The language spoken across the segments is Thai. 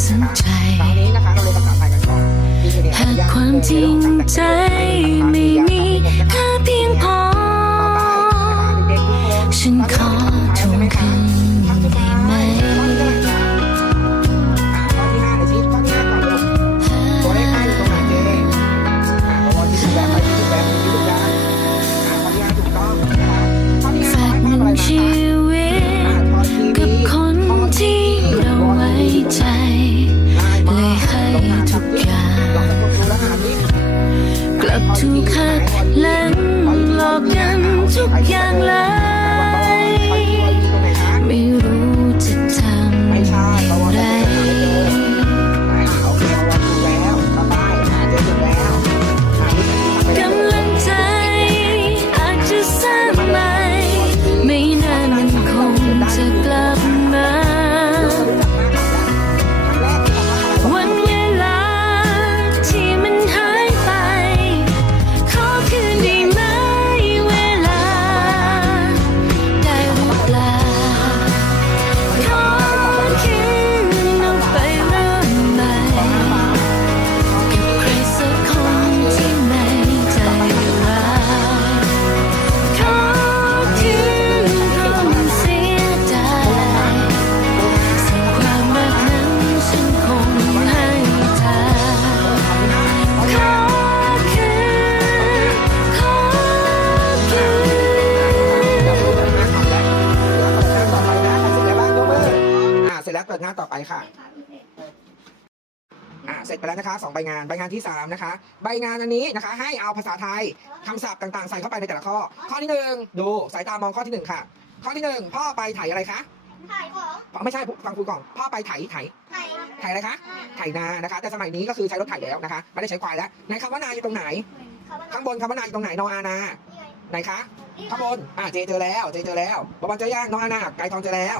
ใจคราวนี้นะคะเราเรียนภาษาไทยกันก่อนพี่จูเนียร์หากความจริงใจไม่านต่อไปค่ะอ่าเสร็จไปแล้วนะคะสองใบงานใบงานที่สามนะคะ ใบงานอันนี้นะคะ ให้เอาภาษาไทยคำศัพท์ต่างๆ ใส่เข้าไปในแต่ละข้อ ข้อที่หนึ่งดูสายตามองข้อที่หนึ่งค่ะ ข้อที่หนึ่งพ่อไปไถอะไรคะถ่ายของไม่ใช่ฟังครูก่อนพ่อไปไถไถถ่ายไถอะไรคะไถนานะคะ แต่สมัยนี้ก็คือใช้รถไถแล้วนะคะไม่ได้ใช้ควายแล้วในคำว่านาอยู่ตรงไหน ข้างบนคำว่านาอยู่ตรงไหนนออานาไหนคะ ข้างบนอ่าเจเจอแล้วเจเจอแล้วบอบอลเจอย่างนออานาไก่ทองเจอแล้ว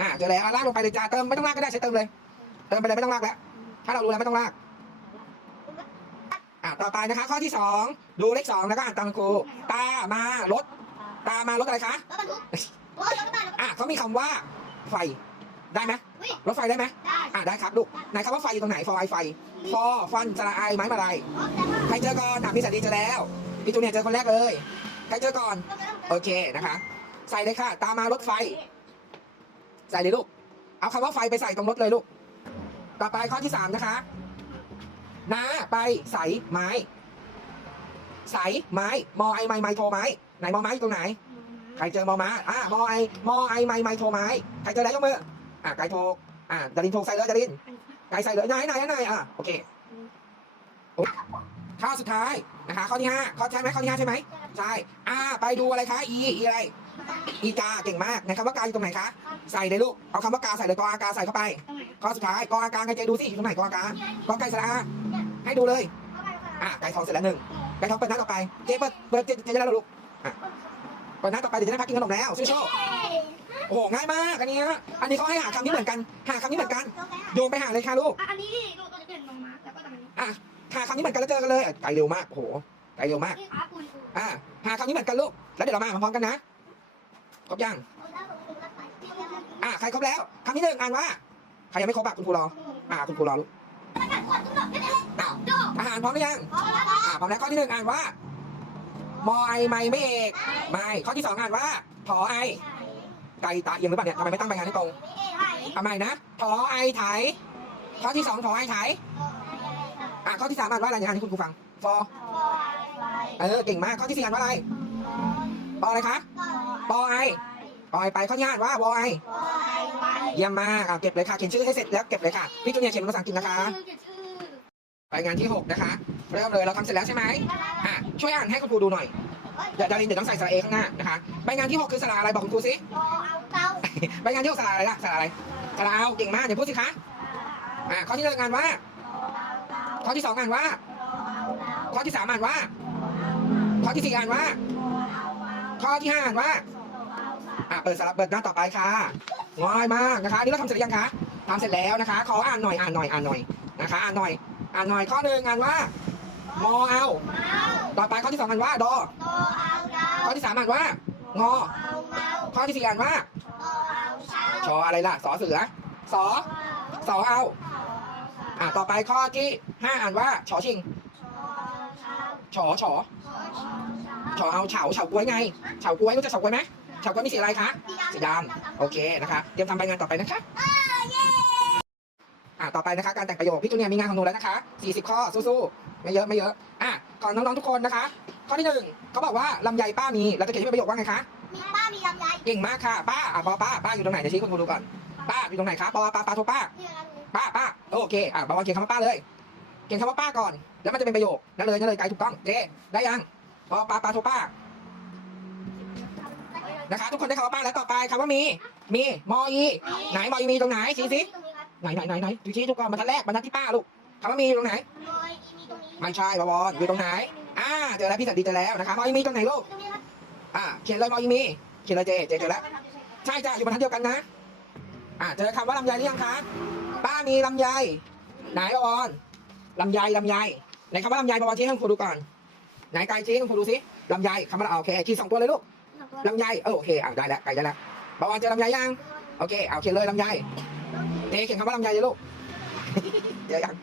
อ่าเจอแล้วอะลากลงไปเลยจ้าเติมไม่ต้องลากก็ได้ใช้เติมเลย เติมไปเลยไม่ต้องลากแล้วถ้าเรารู้แล้วไม่ต้องลากอ่าต่อไปนะคะ ข้อที่สองดูเลขสองแล้วก็อ่านตามครูตามารถตามารถอะไรคะแล้วบรรทุกโอ้ยรถกระบะรถกระบะอ่าเขามีคำว่าไฟได้ไหมอุ๊ยรถไฟได้ไหมได้อ่าได้ครับลูกไหนคำว่าไฟอยู่ตรงไหนฟอไอไฟฟอฟันสระไอไม้มาลายอ๋อแต่ว่าใครเจอก่อนอะพี่สันดีเจอแล้วพี่จูเนียร์เจอคนแรกเลย ใครเจอก่อน โอเคนะคะ ใส่เลยค่ะ ตามมารถไฟ ใส่เลยลูก เอาคำว่าไฟไปใส่ตรงรถเลยลูก ต่อไปข้อที่สามนะคะนาไปใส่ไม้ ใส่ไม้ มอไอไม้ไม้โทไม้ ไหนมอไม้อยู่ตรงไหน ใครเจอมอม้าอ่ามอไอมอไอไม้ไม้โทไม้ ใครเจอแล้วยกมือ อ่าไก่โทรอ่าดารินโทรใส่เลยดาริน ไก่ใส่เลยไหนไหนไหนอ่าโอเคโอ้ข้อสุดท้ายนะคะข้อที่ห้าข้อใช่ไหมข้อที่ห้าใช่ไหม ใช่อ่าไปดูอะไรคะอีอีอะไร อีกาเก่งมากในคำว่ากาอยู่ตรงไหนคะใส่เลยลูกเอาคำว่ากาใส่เลยกออากาใส่เข้าไปข้อสุดท้ายกออากาใครใจดูสิอยู่ตรงไหนกออากากอไก่สระอาให้ดูเลยอะไก่ทองเสร็จแล้วหนึ่งไก่ทองเปิดหน้าต่อไปเจ๊เปิดเปิดเจ๊เจ๊จะได้แล้วลูกอะเปิดหน้าต่อไปเดี๋ยวจะได้พักกินขนมแล้วสู้ๆโอ้โหง่ายมากอันนี้นะอันนี้เขาให้หาคำนี้เหมือนกันหาคำนี้เหมือนกันโยงไปหาเลยค่ะลูกอันนี้เราจะเปลี่ยนลงมาแล้วก็ตรงนี้อะหาคำนี้เหมือนกันแล้วเจอกันเลยอะไก่เร็วมากโอ้โห ไก่เร็วมาก อะหาคำนี้เหมือนกันลูก แล้วเดี๋ยวเรามาพร้อมกันนะ ครบยัง อะใครครบแล้วคำที่หนึ่งอ่านว่า ใครยังไม่ครบอะคุณครูรอ อ่าคุณครูรอลูกอะอาหารพร้อมหรือยัง อ่าพร้อมแล้วข้อที่หนึ่งอ่านว่า มอไอไม่ไม่เอก ไม่ ข้อที่สองอ่านว่าผอไอ ไก่ตาเอียงหรือเปล่าเนี่ยทำไมไม่ตั้งใบงานให้ตรงทำไมนะผอไอไถ ข้อที่สองผอไอไถ อ่าข้อที่สามอ่านว่าอะไรเนี่ยอ่านให้คุณครูฟัง ฟอ เออเก่งมากข้อที่สี่อ่านว่าอะไรปออะไรคะปอไอปอไอไปข้อที่ห้าอ่านว่าวอไอเยี่ยมมากอ่าเก็บเลยค่ะเขียนชื่อให้เสร็จแล้วเก็บเลยค่ะพี่จูเนียร์เขียนเป็นภาษาอังกฤษนะคะไปงานที่6นะคะเริ่มเลยเราทำเสร็จแล้วใช่ไหมอะช่วยอ่านให้คุณครูดูหน่อยเดี๋ยวดารินเดี๋ยวต้องใส่สระเอข้างหน้านะคะใบงานที่ 6 คือสระอะไรบอกคุณครูสิใบงานที่6สระอะไรล่ะสระอะไรสระเอาเก่งมากเดี๋ยวพูดสิคะอะข้อที่หนึ่งอ่านว่า ข้อที่สองอ่านว่า ข้อที่สามอ่านว่า ข้อที่สี่อ่านว่า ข้อที่ห้าอ่านว่าอะเปิดสระเปิดหน้าต่อไปค่ะง่ายมากนะคะนี่เราทำเสร็จหรือยังคะทำเสร็จแล้วนะคะ ขออ่านหน่อยอ่านหน่อยอ่านหน่อยนะคะ อ่านหน่อย อ่านหน่อยข้อหนึ่งอ่านว่ามอเอาต่อไปข้อที่สองอ่านว่าดอข้อที่สามอ่านว่างอข้อที่สี่อ่านว่าชออะไรล่ะสอเสือสอสอเอาอ่าต่อไปข้อที่ห้าอ่านว่าฉอชิง ฉอฉอฉอเอาเฉาเฉากล้วยไงเฉากล้วยรู้จักเฉากล้วยไหมเฉากล้วยมีสีอะไรคะสีดำโอเคนะคะเตรียมทำใบงานต่อไปนะคะอ่าต่อไปนะคะการแต่งประโยคพี่จูเนียร์มีงานของหนูแล้วนะคะ 40 ข้อสู้ๆไม่เยอะไม่เยอะอะก่อนน้องๆทุกคนนะคะ ข้อที่หนึ่งเขาบอกว่าลำไยป้ามีเราจะเขียนที่เป็นประโยคว่าไงคะมีป้ามีลำไยเก่งมากค่ะป้าอะปอป้าป้าอยู่ตรงไหนเดี๋ยวชี้คุณครูดูก่อนป้าอยู่ตรงไหนคะปอป้าป้าโทรป้านี่นะป้าป้าโอเคอะบาวาเขียนคำว่าป้าเลย เขียนคำว่าป้าก่อน แล้วมันจะเป็นประโยคนั่นเลยนั่นเลยไกลถูกต้องเจ๊ได้ยังปอป้าป้าโทรป้านะคะทุกคนได้คำว่าป้าแล้วต่อไปคำว่ามี มีมอีไหนมอีมีตรงไหนชี้สิไหนไหนไหนไหนดูชี้ทุกคนบรรทัดแรกบรรทัดที่ป้าลูกคำว่ามีอยู่ตรงไหนมอยอีมีตรงนี้ไม่ใช่บวรอยู่ตรงไหนอ่าเจอแล้วพี่สันดีเจอแล้วนะคะมอีมีตรงไหนลูกอ่าเขียนเลยมออีมีเขียนเลยเจเจเจอแล้วใช่จ้ะอยู่บรรทัดเดียวกันนะอ่าเจอคำว่าลำไยหรือยังคะป้ามีลำไยไหนบวร ลำไยลำไยไหนคำว่าลำไยบวรชี้ให้คุณครูดูก่อนไหนไกลชี้ให้คุณครูดูสิลำไยคำว่าโอเคชี้สองตัวเลยลูกลำไยเออโอเคอ่าได้แล้วไกลได้แล้วบวรเจอลำไยยังโอเคเอาเขียนเลยลำไยเจเขียนคำว่าลำไยเลยลูกเจอยัง